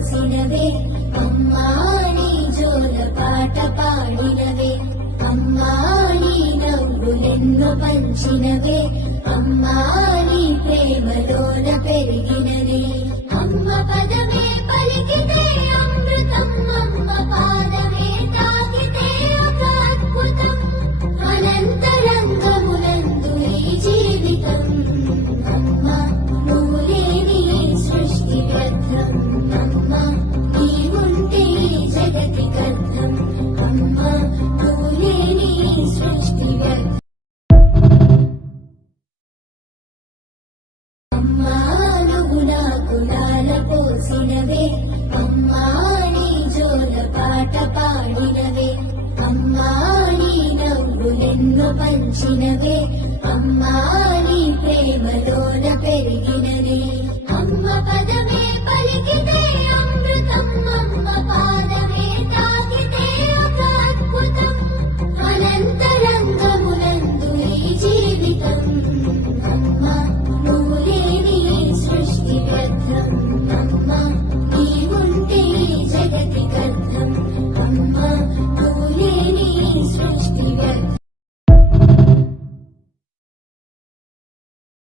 పోసినవే అమ్మా నీ జోల పాట పాడినవే అమ్మా నీ నవ్వులెన్నో పంచినవే అమ్మా నీ ప్రేమలోన పెరిగిననే అమ్మ పదమే పలికితే అమృతం అమ్మ పాదమే తాకితే ఒక అద్భుతం అనంతరంగమునందు ఈ జీవితం అమ్మ నువ్వు లేని సృష్టి వ్యర్థం అమ్మ నీవుంటే జగతి కర్థం అమ్మ నువ్వు లేని సృష్టి వ్యర్థం అమ్మా నువ్వు నాకు లాల పోసినవే అమ్మా నీ జోల పాట పాడినవే అమ్మా నీ నవ్వులెన్నో పంచినవే అమ్మా నీ ప్రేమలోన పెరిగి